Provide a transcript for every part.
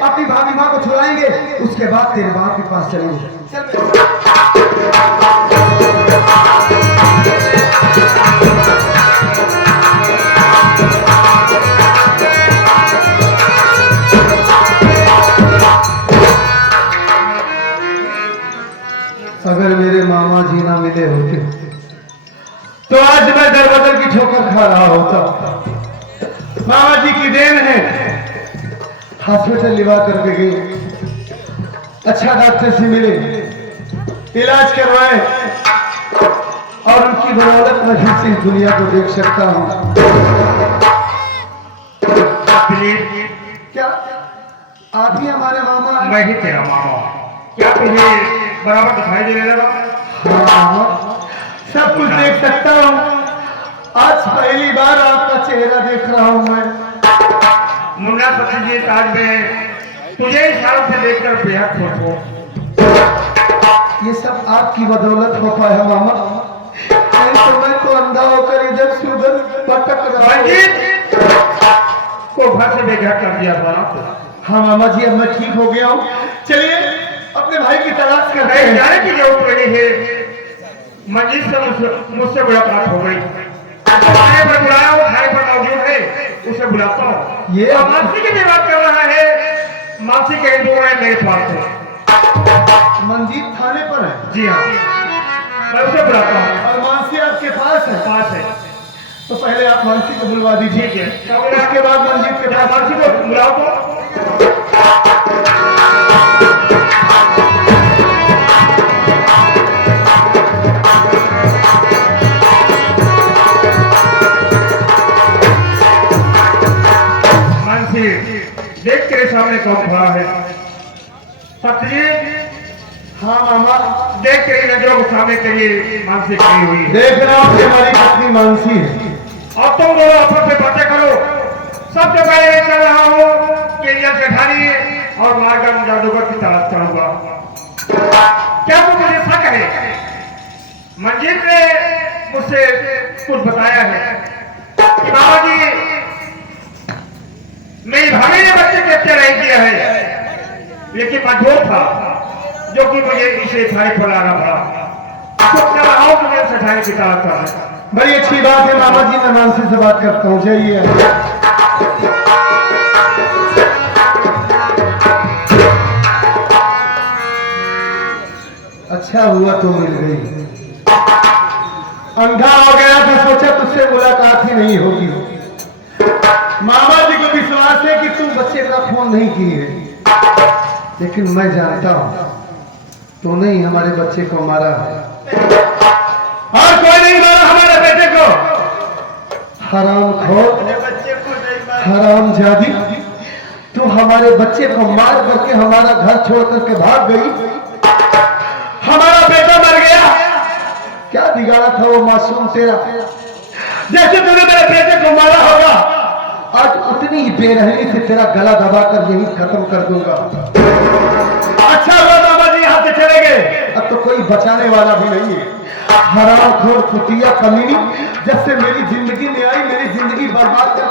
अपनी भाभी माँ को छुड़ाएंगे, उसके बाद तेरे बाप के पास चलेंगे। अगर मेरे मामा जी ना मिले होते तो आज मैं दर बदर की ठोकर खा रहा होता। मामा जी की देन है, हॉस्पिटल लिवा करके गए, अच्छा डॉक्टर से मिले, इलाज करवाए और उनकी बदौलत मैं फिर से दुनिया को देख सकता हूँ। क्या आप ही हमारे मामा? मैं ही तेरा मामा। क्या तुझे बराबर दिखाई दे रहा? हाँ, सब कुछ देख सकता हूँ। आज पहली बार आपका चेहरा देख रहा हूँ मैं। मुन्ना सत्यजीत, आज मैं तुझे इस हालत से देखकर बेहद खुश हूँ। ये सब आपकी बदौलत हो पाया मामा, नहीं तो मैं तो अंधा होकर इधर से उधर भटक रहा हूँ। को घर से बेघर कर दिया था। हाँ मामा जी, अब मैं ठीक हो गया हूँ। चलिए अपने भाई की तलाश कर रहे हैं। जाने की जरूरत नहीं है। मंजिल से मुझसे मुलाकात हो गई, खाने पर बुलाया, वो खाने पर मौजूद है, उसे बुलाता हूँ। ये मानसी की भी बात कर रहा है। मानसी के दूर है मेरे पास है। मंजीत थाने पर है? जी हाँ, मैं उसे बुलाता हूँ। और मानसी आपके पास है? पास है। तो पहले आप मानसी को बुलवा दीजिए, ठीक है। उसके बाद मंजीत के पास। मानसी को बुलाओ तो। देख तेरे सामने कौन खड़ा है? सत्यजीत। हाँ मामा। देख तेरी नजरों के सामने तेरी मानसी खड़ी हुई है। देख रहा हूँ कि हमारी पत्नी मानसी है। अब तुम दोनों आपस में बातें करो। सबसे पहले ये कर रहा हूँ कि यह सेठानी और मार्गम जादूगर की तलाश करूंगा। क्या तुम मुझे शक है? मंजीत ने मुझसे कुछ बताया है कि बाबा जी मेरी भाभी ने बच्चे को हत्या नहीं किया है, लेकिन मजबूर था जो कि मुझे इसे थाने पर लाना पड़ा। तो क्या आओ मुझे सेठानी की तलाश करना। बड़ी अच्छी बात है मामा जी, मैं मानसी से बात करता हूँ। जाइए। अच्छा हुआ तो मिल गई, अंधा हो गया था, सोचा तुझसे मुलाकात ही नहीं होगी। मामा जी को विश्वास है कि तुम बच्चे का खून नहीं किए, लेकिन मैं जानता हूं तूने ही हमारे बच्चे को मारा है। और कोई नहीं मारा हमारे बेटे को। हरामखोर, हरामजादी, तू हमारे बच्चे को मार करके हमारा घर छोड़ करके भाग गई। हमारा बेटा मर गया, क्या बिगाड़ा था वो मासूम तेरा? जैसे तूने मेरे बेटे को मारा होगा, आज उतनी ही बेरहमी से तेरा गला दबाकर यही खत्म कर दूंगा। अच्छा हुआ बाबा जी यहाँ से चले गए, अब तो कोई बचाने वाला भी नहीं है। हरामखोर कुतिया कमीनी, जब से मेरी जिंदगी में आई मेरी जिंदगी बर्बाद कर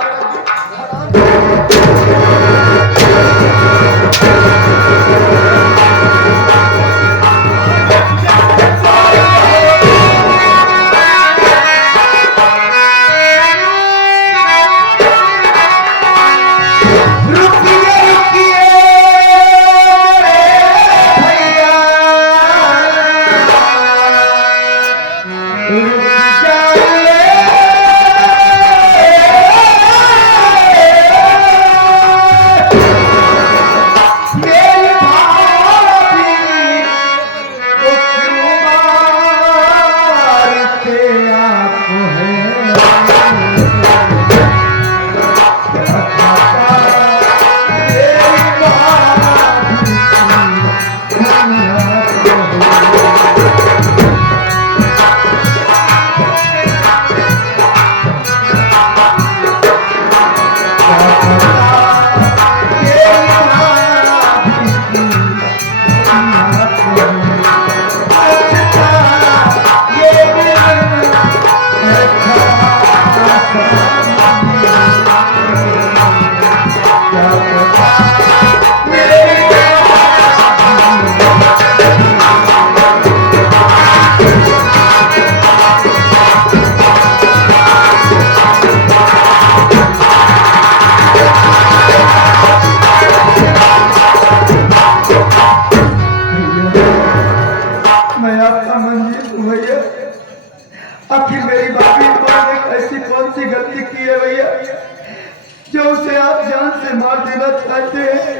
देना चाहते हैं?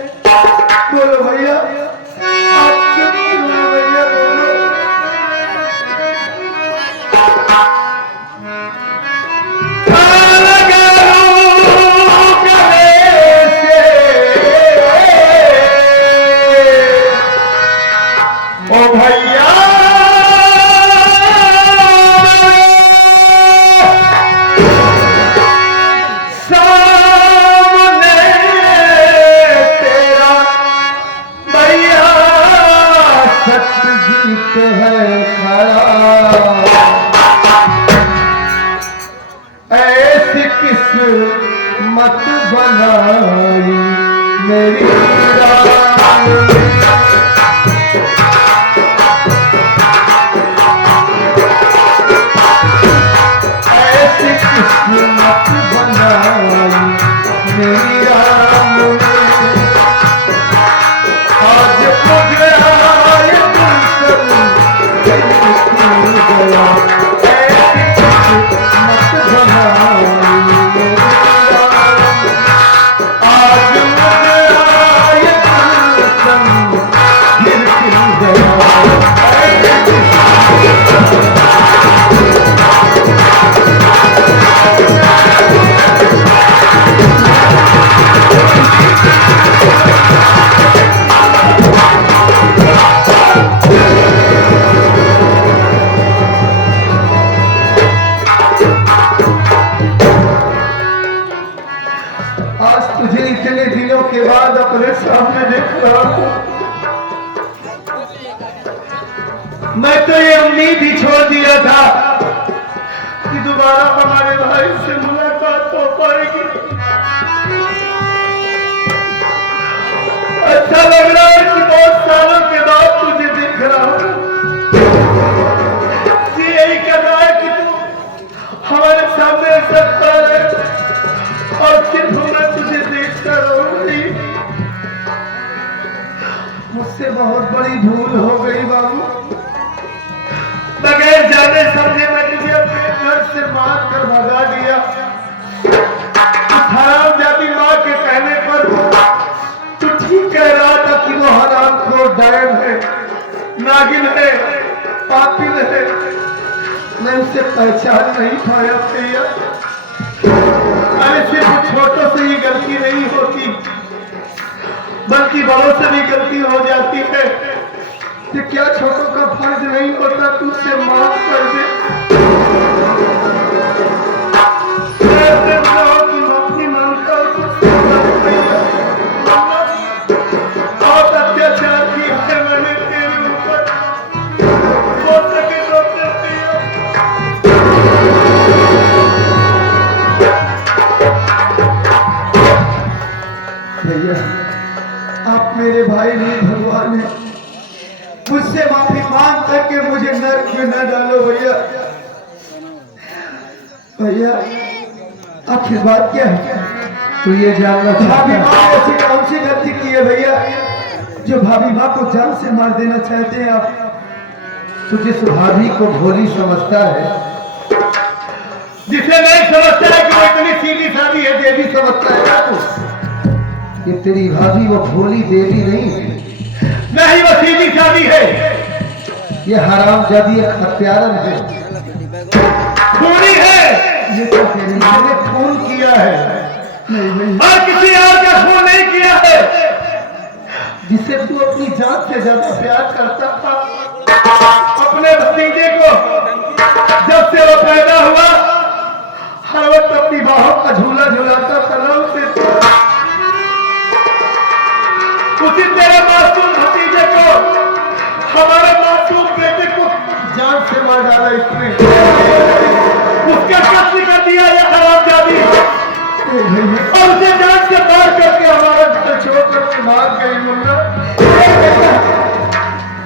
बोलो भैया, आप चुप क्यों हो भैया? बोलो। ओ भैया है खड़ा, ऐसी किस्मत बनाई मेरी ऐसी किस्मत बनाई मेरी राम ने। आज पकड़ा तुझे इतने दिनों के बाद अपने सामने देख रहा हूं। मैं तो ये उम्मीद ही छोड़ दिया था कि दोबारा हमारे भाई से मुलाकात हो पाएगी। अच्छा लग रहा है कि बहुत सालों के बाद तुझे देख रहा हूं। यही कहना है कि तू हमारे सामने सकता है और सिर्फ मैं तुझे देखता रहूंगी। मुझसे बहुत बड़ी भूल हो गई बाबू। बगैर जाने समझे मैं तुझे अपने घर से मार कर भगा दिया। हरामजादी माँ के कहने पर तू ठीक कह रहा था कि वो हरामखोर डायन है, नागिन है, पापी है। मैं उसे पहचान नहीं पाया भैया। अरे सिर्फ छोटों से ही गलती नहीं होती, बल्कि बड़ों से भी गलती हो जाती है। कि क्या छोटों का फर्ज नहीं होता तुझसे माफ कर दे? माफी मांगता हूं बहुत अत्याचार किया है मैंने तेरे ऊपर। हो सके तो भैया, आप मेरे भाई नहीं भगवान है। मुझसे माफी मांग करके मुझे नरक में न डालो भैया। भैया आखिर बात क्या है? तो ये जानना भाभी माँ ऐसी कौन सी गलती की है भैया जो भाभी माँ को जान से मार देना चाहते हैं आप? तो जिस भाभी को भोली समझता है, जिसे नहीं समझता है कि वो इतनी सीधी सादी है, देवी समझता है ना तू? ये तेरी भाभी वो भोली देवी नहीं है, नहीं वो सीधी सादी है। ये हरामजादी एक हत्यारन है, खूनी है। ये तो तेरी माँ ने खून किया है। नहीं और किसी और का खून नहीं किया है। जिसे तू अपनी जान से ज्यादा प्यार करता था, अपने भतीजे को जब से वो पैदा हुआ हर वक्त अपनी बाहों का झूला झूलाता था उसे। उसी तेरे मासूम भतीजे को, हमारे मासूम बेटे को जान से मार डाला इसने। उसका कत्ल कर दिया यह हरामजादी और उसे जान से मार करके हमारा घर छोड़ करके भाग गई। मुन्ना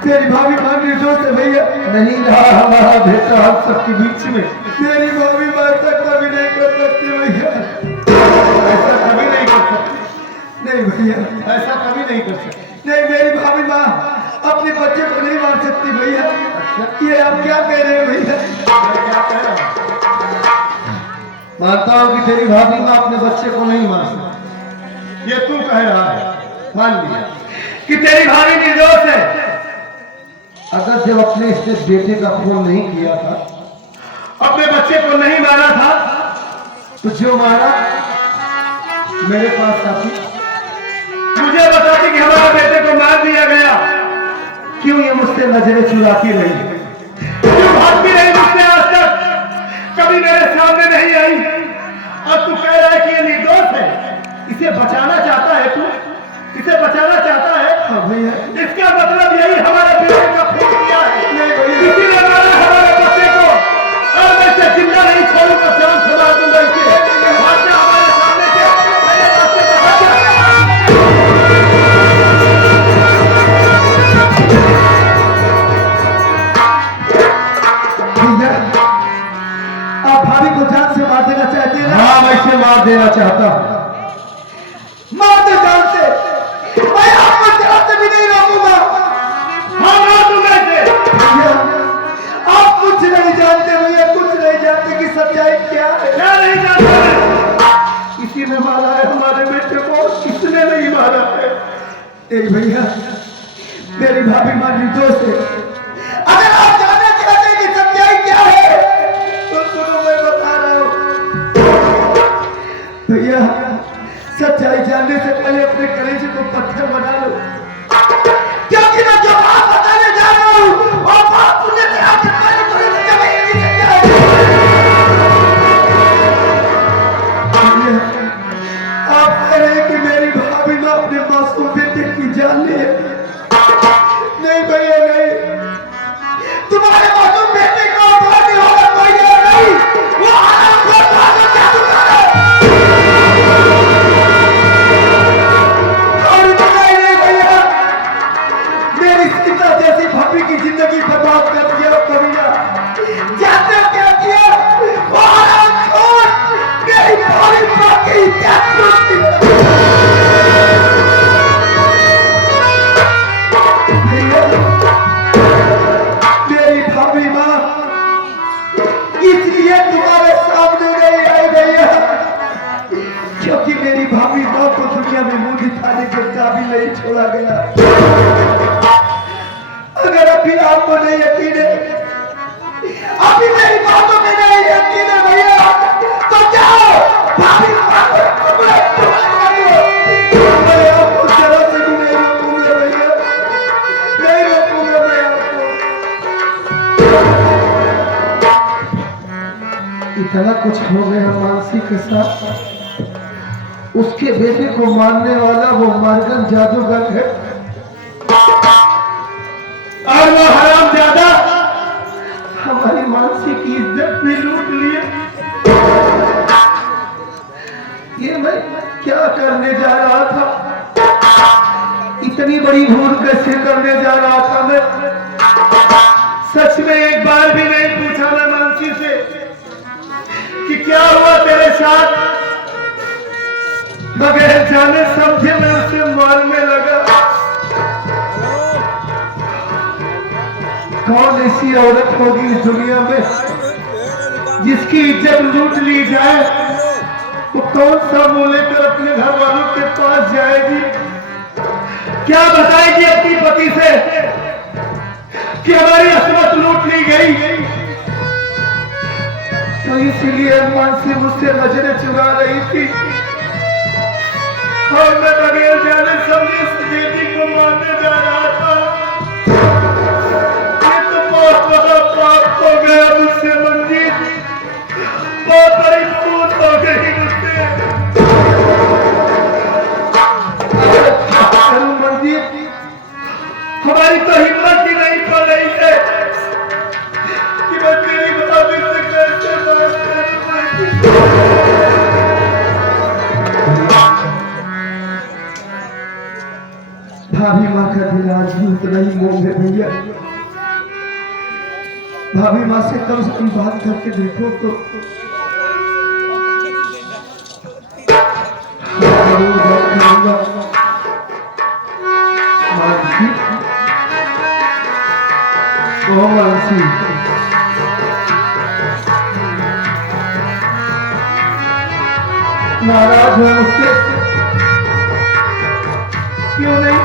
तेरी भाभी मां निर्दोष है भैया। नहीं रहा हमारा बेटा हम सबके बीच में। तेरी भाभी मां ऐसा कभी नहीं कर सकती भैया, ऐसा कभी नहीं कर सकती। नहीं भैया ऐसा कभी नहीं कर सकती। नहीं मेरी भाभी माँ अपने बच्चे को नहीं मार सकती भैया। ये आप क्या कह रहे हैं भैया? क्या कह रहा हूँ? मानता हूँ कि तेरी भाभी माँ अपने बच्चे को नहीं मार सकती, ये तू कह रहा है, मान लिया कि तेरी भाभी निर्दोष है। अगर जब अपने इसने बेटे का खून नहीं किया था, अपने बच्चे को नहीं मारा था, तो जो मारा मेरे पास आती, मुझे बताती कि हमारे बेटे को मार दिया गया। क्यों ये मुझसे नजरें चुराती रही, क्यों भागती रही मुझसे, आज तक कभी मेरे सामने नहीं आई। और तू कह रहा है कि ये निर्दोष है, इसे बचाना चाहता है, तू इसे बचाना चाहता है। हाँ भैया, इसका मतलब यही हमारे बेटे का खून किया है, इसीलिए मारा हमारे बच्चे को। और मैं इसे जिंदा नहीं छोड़ूंगा, जान से मार दूंगा इसे। भागना हमारे सामने से, मेरे बच्चे को बचा। भैया, आप भाभी को जान से मार देना चाहते हैं ना? हाँ, मैं इसे मार देना चाहता हूँ। मार दे जान से, मैं आपको जान से भी नहीं रोकूंगा। हाँ, मार दूंगा इसे। भैया, आप कुछ नहीं जानते भैया, कुछ नहीं जानते कि सच्चाई क्या है। क्या नहीं जानते? किसी ने मारा है हमारे बेटे को, किसने नहीं मारा है। ए भैया, मेरी भाभी मां निर्दोष है। अगर आप जानना चाहते हैं कि सच्चाई क्या है, तो सुनो, मैं बता रहा हूं। भैया, सच्चाई जानने से पहले अपने कलेजे को पत्थर बना लो, क्योंकि मैं जो बात बताने जा रहा हूं वो बात सुनने से आपके पहले तुम्हें सच्चाई नहीं सच्चाई। आप कह रहे हैं कि मेरी भाभी ने अपने मासूम बेटे की जान ली है। नहीं भैया, नहीं, तुम्हारे मासूम बेटे को अपराधी होगा कोई नहीं, वो हरामखोर भागो जादूगर है। मेरी सीता जैसी भाभी की जिंदगी बर्बाद कर दिया कविया। जानते हो क्या किया? वो हरामखोर मेरी भाभी मां की इज्जत लूट ली। मेरी भाभी मां इसलिए तुम्हारे सामने नहीं आई भैया, क्योंकि मेरी भाभी मां को दुनिया में मुंह दिखाने के काबिल नहीं छोड़ा गया। अगर अभी आपको नहीं यकीन है, अभी मेरी बातों में नहीं यकीन है भैया, तो जाओ भाभी मां को टुकड़े टुकड़े कर दो। मैं आपको जरा से भी नहीं रोकूंगा भैया, नहीं रोकूंगा मैं आपको। इतना कुछ हो गया मानसी के साथ, उसके बेटे को मारने वाला वो मारगन जादूगर है, और वो हरामजादा हमारी मानसी की इज्जत भी लूट लिए। ये मैं क्या करने जा रहा था, इतनी बड़ी भूल कैसे करने जा रहा था मैं। सच में एक बार भी नहीं पूछा मैं मानसी से कि क्या हुआ तेरे साथ, बगैर जाने समझे मैं उसे मारने लगा। कौन ऐसी औरत होगी इस दुनिया में जिसकी इज्जत लूट ली जाए, वो कौन सा मुंह लेकर अपने घर वालों के पास जाएगी, क्या बताएगी अपनी पति से कि हमारी असमत लूट ली गई। तो इसीलिए मानसी मुझसे नजरें चुरा रही थी, और मैं बगैर जाने समझे उस बेटी को मारने जा रहा था। बहुत बड़ा पाप हो गया मुझसे मंजीत, बहुत बड़ी भूल हो गई मुझसे। करूं मंजीत, हमारी तो हिम्मत ही नहीं पड़ रही है कि मैं तेरी भाभी से कैसे बात करूं। भाभी माँ का दिल आज भी उतना ही मोह है भैया। भाभी माँ से कम बात करके देखो तो मानसी, ओ मानसी, नाराज हो मुझसे? क्यों नहीं?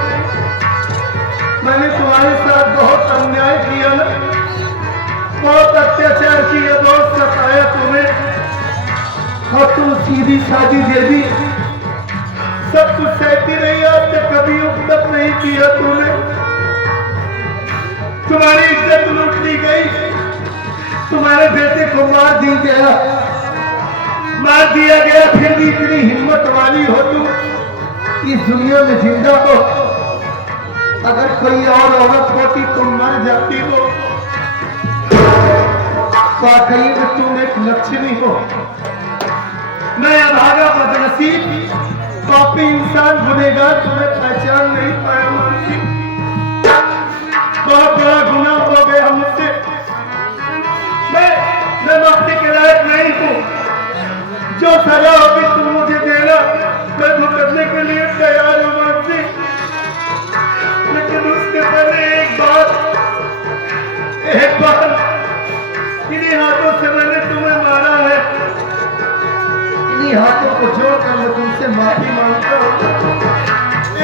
मैंने तुम्हारे साथ बहुत अन्याय किया ना, बहुत अत्याचार किया, बहुत सताया तुम्हें, और तुम सीधी सादी दे दी। सब कुछ सहती रही, आज तक कभी उपद्रव नहीं किया तूने। तुम्हारी इज्जत लूट ली गई, तुम्हारे बेटे को मार दिया गया, फिर भी इतनी हिम्मत वाली हो तुम, इस दुनिया में जिंदा हो। अगर कोई और औरत होती तुम मर जाती हो। वाकई में तुम एक लक्ष्मी हो। मैं अभागा बदनसीब पापी इंसान गुनहगार तुम्हें पहचान नहीं पाया। मुझसे बहुत बड़ा गुनाह हो गया मुझसे। मैं माफी के लायक नहीं हूँ। जो सजा होगी तुम मुझे देना, मैं भुगतने के लिए तैयार हूँ मुझसे। लेकिन उसके पहले एक बात, इन्हीं हाथों से मैंने तुम्हें मारा है, इन्हीं हाथों को जोड़कर मैं तुमसे माफी मांगता हूँ।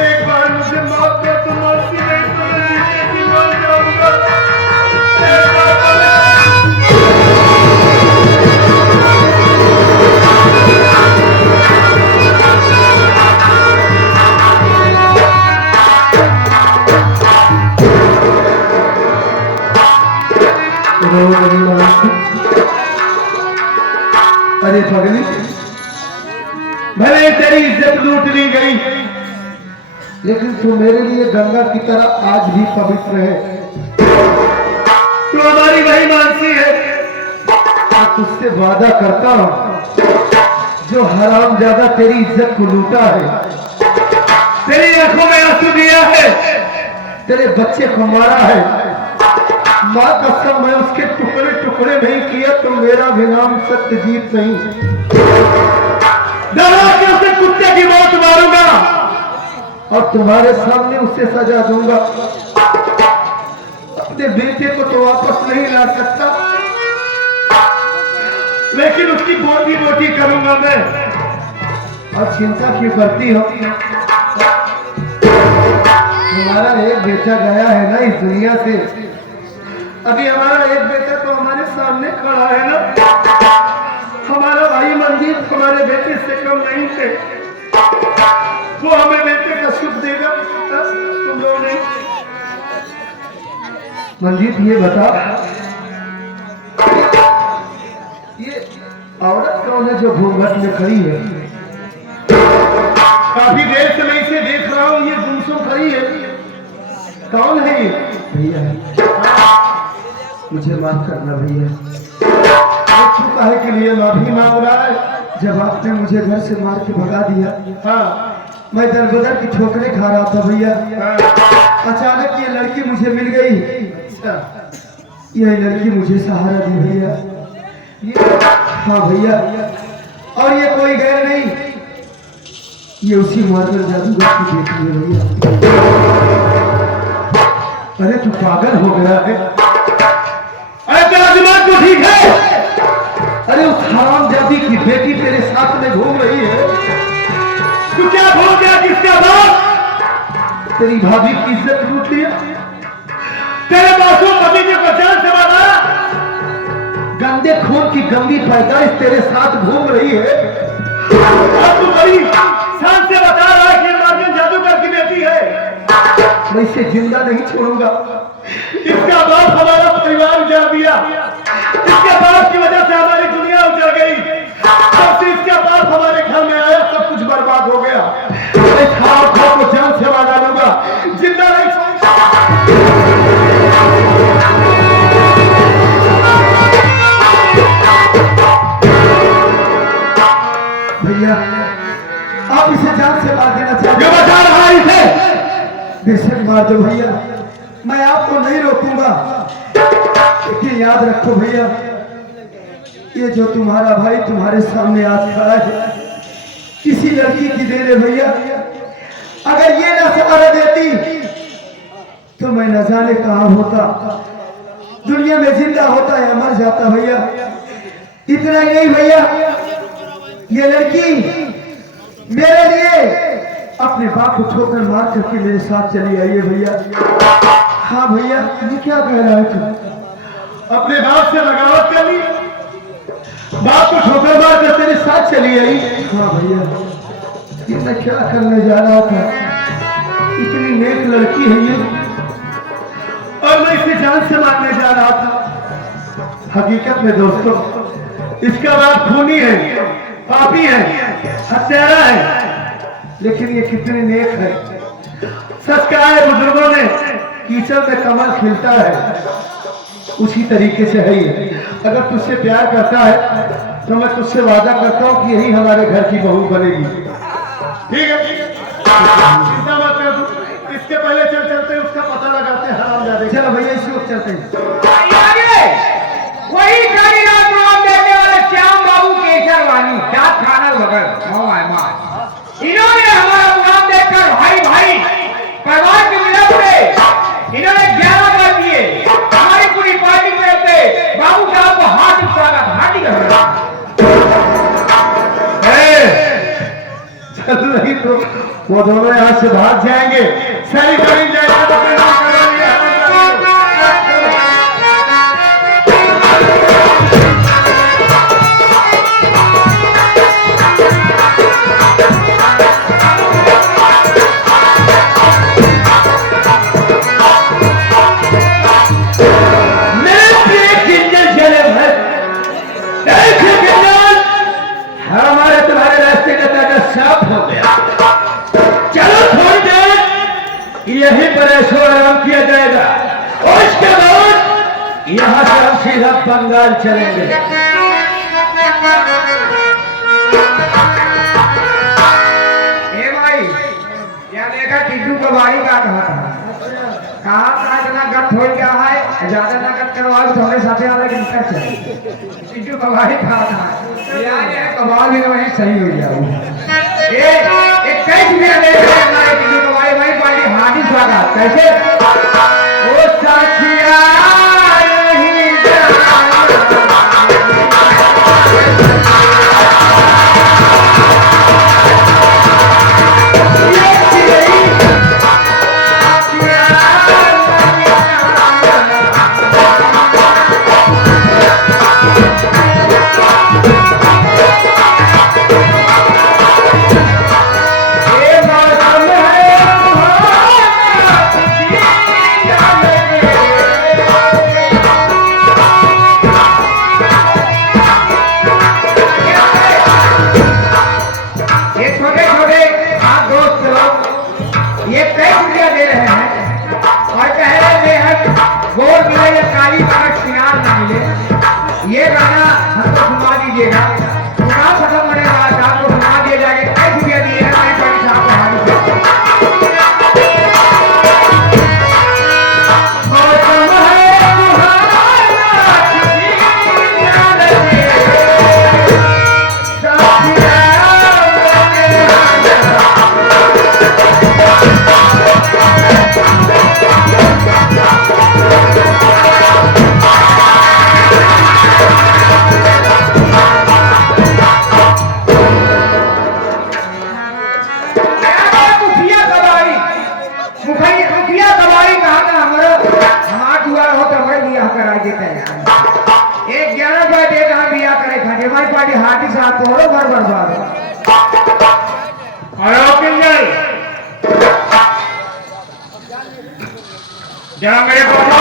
एक बार मुझे माफ कर, तुम माफी नहीं तो मैं जीने की मर जाऊंगा। अरे पगली, भले तेरी इज्जत लूट ली गई, लेकिन तू मेरे लिए गंगा की तरह आज भी पवित्र है। तू हमारी वही मानसी है। मैं तुझसे वादा करता हूं, जो हरामजादा तेरी इज्जत को लूटा है, तेरी आंखों में आंसू दिया है, तेरे बच्चे को मारा है, माँ कसम मैं उसके टुकड़े टुकड़े नहीं किया तो मेरा भी नाम सत्यजीत नहीं। डरा के उसे कुत्ते की मौत मारूंगा और तुम्हारे सामने उसे सजा दूंगा। अपने बेटे को तो वापस नहीं ला सकता, लेकिन उसकी बोटी बोटी करूंगा मैं। और चिंता क्यों करती हो? हमारा एक बेटा गया है ना इस दुनिया से। अभी हमारा एक बेटा तो हमारे सामने खड़ा है ना। हमारा भाई मंजीत हमारे बेटे से कम नहीं थे। वो हमें बेटे का सुख देगा, तुम लोग नहीं। मंजीत ये बता, ये औरत कौन है जो घूंघट में खड़ी है? काफी देर से मैं इसे देख रहा हूँ, ये गुमसुम खड़ी है। कौन है ये? भैया मुझे माफ करना भैया। चुका है के लिए माफी मांग रहा है। जब आपने मुझे घर से मार के भगा दिया, हाँ, मैं दर बदर की ठोकरें खा रहा था भैया। अचानक ये लड़की मुझे मिल गई। ये लड़की मुझे सहारा दी भैया। हाँ भैया, और ये कोई गैर नहीं, ये उसी मार्कर जादूगर की बेटी है भैया। अरे तू पागल हो गया है? अरे तेरा दिमाग तो ठीक है? अरे उस हरामजादी की बेटी तेरे साथ में घूम रही है। तू क्या भूल गया किसका बाप? तेरी भाभी की इज्जत लूट लिया, तेरे मासूम भतीजे को जान से मारा। गंदे खून की गंदी पैदाइश तेरे साथ घूम रही है। और तू बड़ी शान से बता रहा है कि मार्जिन जादूगर की बेटी है। मैं इसे जिंदा नहीं छोड़ूंगा। इसका बाप हमारा परिवार उजाड़ दिया, इसके बाप की वजह से हमारी दुनिया उजड़ गई। जब से इसका बाप हमारे घर में आया सब कुछ बर्बाद हो गया। मैं खाओ को जान से मार डालूंगा, जिंदा नहीं छोड़ूंगा। भैया आप इसे जान से मार देना चाहते? बता रहा है इसे। बेशक मार दो भैया, मैं आपको नहीं रोकूंगा, लेकिन याद रखो भैया, ये जो तुम्हारा भाई तुम्हारे सामने आज खड़ा है, किसी लड़की की दे दे भैया। अगर ये ना सहारा देती तो मैं न जाने कहां होता, दुनिया में जिंदा होता या मर जाता भैया। इतना ही नहीं भैया, ये लड़की मेरे लिए अपने बाप को ठोकर मार करके मेरे साथ चली आइए भैया। हाँ भैया, ये क्या कह रहा है तू? अपने बाप से बगावत कर ली, बाप को ठोकर मार कर तेरे साथ चली आई? हाँ भैया, ये मैं क्या करने जा रहा था? इतनी नेक लड़की है ये, और मैं इसे जान से मारने जा रहा था। हकीकत में दोस्तों, इसका बाप खूनी है, पापी है, हत्यारा है, लेकिन ये कितनी नेक है। सच कहा है बुजुर्गों ने, कीचड़ में कमल खिलता है, उसी तरीके से है ये। अगर तुझसे प्यार करता है तो मैं तुझसे वादा करता हूँ कि यही हमारे घर की बहू बनेगी। ठीक है, चिंता मत कर तू। इसके पहले चल चलते उसका पता लगाते हैं हरामजादे। चलो भैया, इसी वक्त चलते हैं। वही सारी रात नाम देने वाले श्याम बाबू केसर वाली जात खाना बगल इन्होंने हमारा नाम देखकर भाई भाई परिवार के मिलन में इन्होंने 11 कर दिए। हमारी पूरी पार्टी में रहते बाबू साहब को हाथ उठाना हाथी कर रहा। चल नहीं तो वो दोनों यहाँ से भाग जाएंगे। सही करी जाएगा तो मैं नाम करा लिया। हमारे तुम्हारे रास्ते का ताजा साफ हो गया। चलो थोड़ी देर यहीं पर ऐशो आराम किया जाएगा, और इसके बाद यहाँ से हम सीधा बंगाल चलेंगे। भाई क्या देखा टिड्डू का बारी का कहा था इतना गट हो गया है, ज्यादा नकद करवाओ तो हमें साथे वाले की दिक्कत है। टिड्डू का बारी कहा था यार, ये कबाल भी वहीं सही हो जाओ। एक कैसे भी ले रहे हमारे टिड्डू का बारी भाई पार्टी हार्दिक स्वागत। कैसे ओ साथिया ये गाना हमको सुना दीजिएगा। चुनाव खत्म होने के बाद आपको सुना दिया जाएगा। कैसे रुपया दिए हैं मैं बड़ी साहब को पार्टी हाथी साहब को घर बर्बाद जरा मेरे पापा।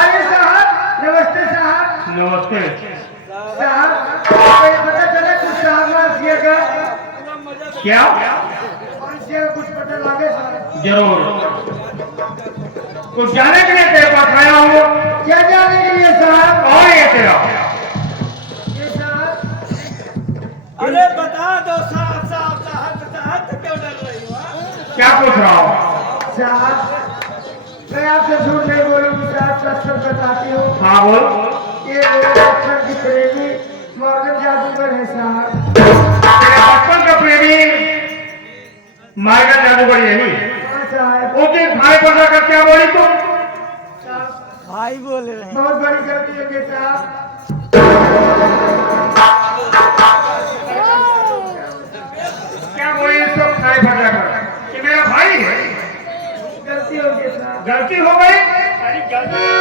अरे साहब नमस्ते साहब। नमस्ते साहब, पता चला कुछ साहब का क्या कुछ पता लगे? जरूर कुछ जाने के लिए तेरे पास आया हूँ। क्या जाने के लिए साहब? और ये तेरा अरे बता दो साहब साहब साहब साहब तो क्यों डर रही हो? क्या पूछ रहा हूँ साहब? मैं आपसे झूठ नहीं बोलूंगी साहब, सच बताती हूँ। हाँ बोल। ये बचपन की प्रेमी मॉर्गन जादूगर है साहब। तेरे बचपन का प्रेमी मॉर्गन जादूगर यही? ओके, भाई बना कर क्या बोली तुम? भाई बोले रहे। बहुत बड़ी गलती है बेटा। गलती हो गई सारी गलती